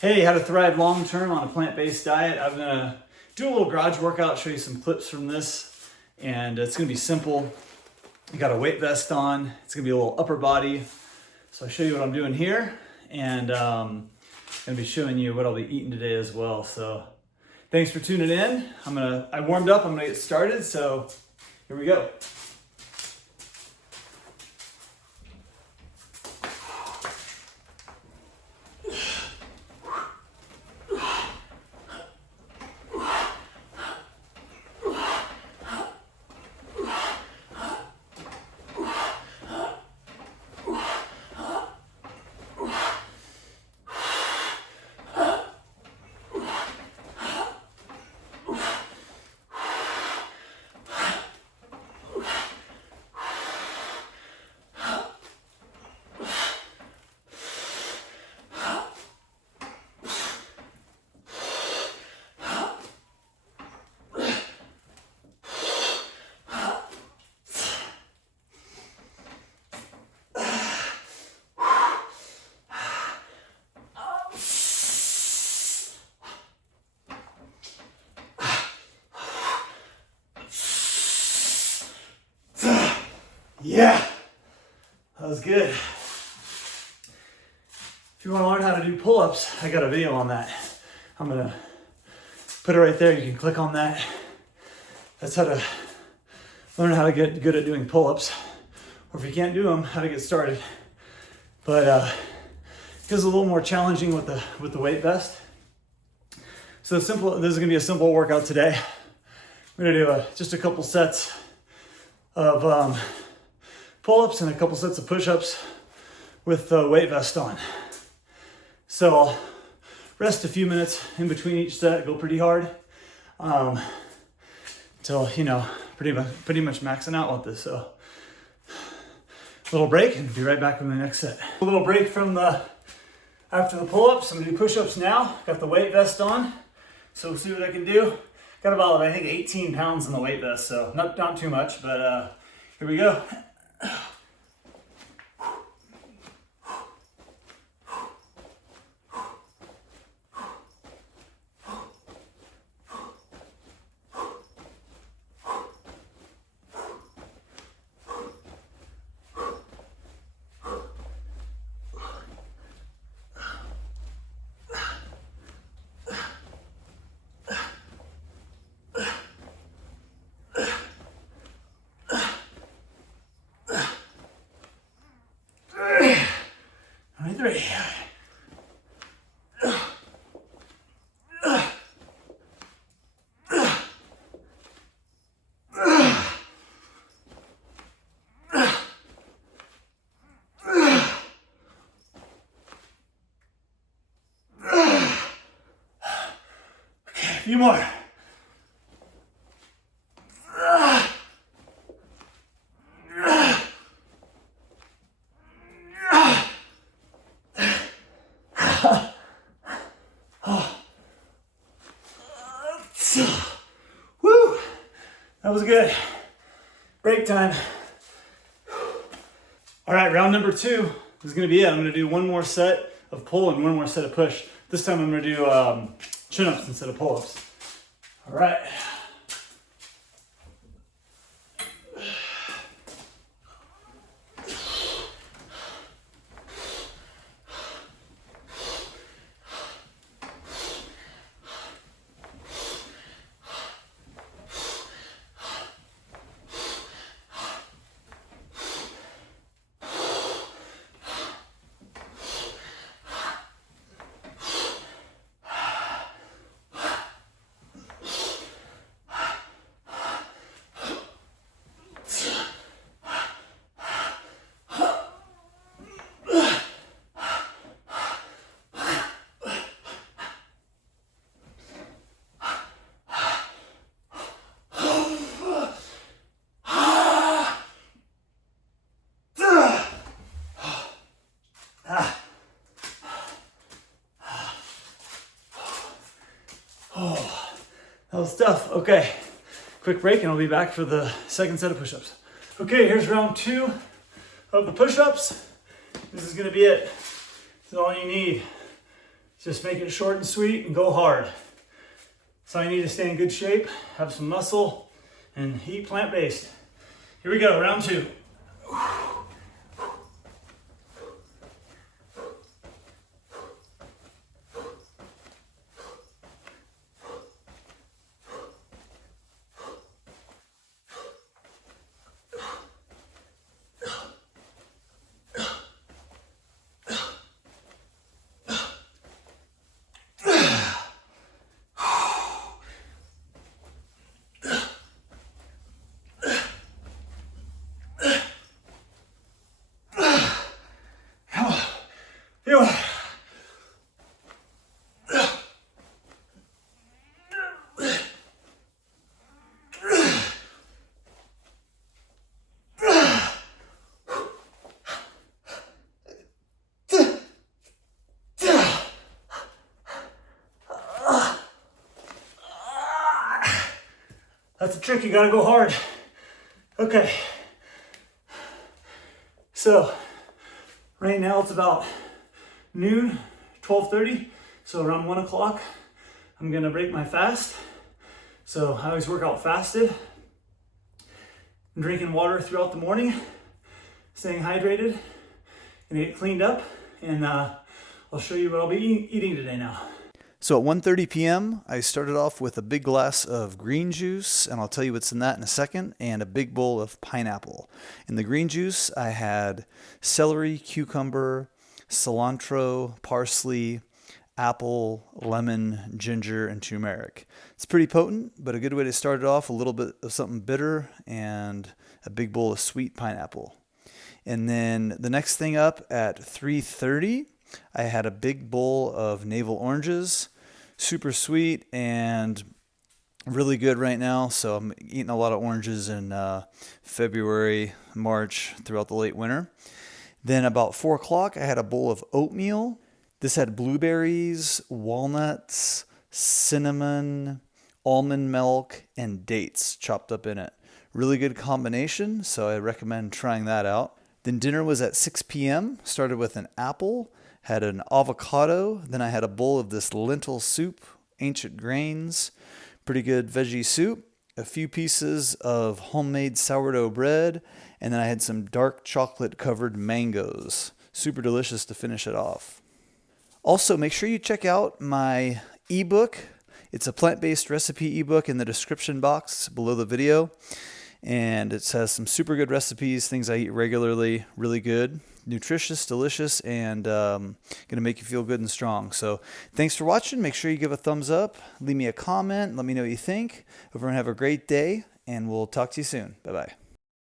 Hey, how to thrive long-term on a plant-based diet. I'm gonna do a little garage workout, show you some clips from this, and it's gonna be simple. You got a weight vest on. It's gonna be a little upper body. So I'll show you what I'm doing here, and gonna be showing you what I'll be eating today as well. So thanks for tuning in. I warmed up, I'm gonna get started, so here we go. Yeah, that was good. If you want to learn how to do pull-ups, I got a video on that. I'm gonna put it right there. You can click on that. That's how to learn how to get good at doing pull-ups, or if you can't do them, how to get started. But it gets a little more challenging with the weight vest. So this is gonna be a simple workout today. I'm gonna do just a couple sets of pull-ups and a couple sets of push-ups with the weight vest on. So I'll rest a few minutes in between each set, go pretty hard until, pretty much maxing out with this. So a little break and be right back with the next set. A little break from after the pull-ups. I'm gonna do push-ups now. Got the weight vest on, so we'll see what I can do. Got about, I think, 18 pounds in the weight vest, so not too much, but here we go. A few more. Woo! That was good. Break time. All right, round number 2 is gonna be it. I'm gonna do one more set of pull and one more set of push. This time I'm gonna do chin-ups instead of pull-ups. All right. Oh, that was tough. Okay, quick break and I'll be back for the second set of push-ups. Okay, here's round 2 of the push-ups. This is gonna be it. This is all you need. Just make it short and sweet and go hard. So I need to stay in good shape, have some muscle, and eat plant-based. Here we go, round 2. That's a trick, you gotta go hard. Okay. So, right now it's about noon, 12:30. So around 1 o'clock, I'm gonna break my fast. So I always work out fasted. I'm drinking water throughout the morning, staying hydrated, gonna get cleaned up, and I'll show you what I'll be eating today now. So at 1:30 p.m., I started off with a big glass of green juice, and I'll tell you what's in that in a second, and a big bowl of pineapple. In the green juice, I had celery, cucumber, cilantro, parsley, apple, lemon, ginger, and turmeric. It's pretty potent, but a good way to start it off, a little bit of something bitter, and a big bowl of sweet pineapple. And then the next thing up at 3:30, I had a big bowl of navel oranges. Super sweet and really good right now. So I'm eating a lot of oranges in February, March, throughout the late winter. Then about 4 o'clock, I had a bowl of oatmeal. This had blueberries, walnuts, cinnamon, almond milk, and dates chopped up in it. Really good combination, so I recommend trying that out. Then dinner was at 6 p.m. Started with an apple, had an avocado, then I had a bowl of this lentil soup, ancient grains, pretty good veggie soup, a few pieces of homemade sourdough bread, and then I had some dark chocolate covered mangoes. Super delicious to finish it off. Also, make sure you check out my ebook. It's a plant-based recipe ebook in the description box below the video. And it has some super good recipes, things I eat regularly, really good, nutritious, delicious, and going to make you feel good and strong. So thanks for watching. Make sure you give a thumbs up, leave me a comment, let me know what you think. Hope everyone have a great day, and we'll talk to you soon. Bye-bye.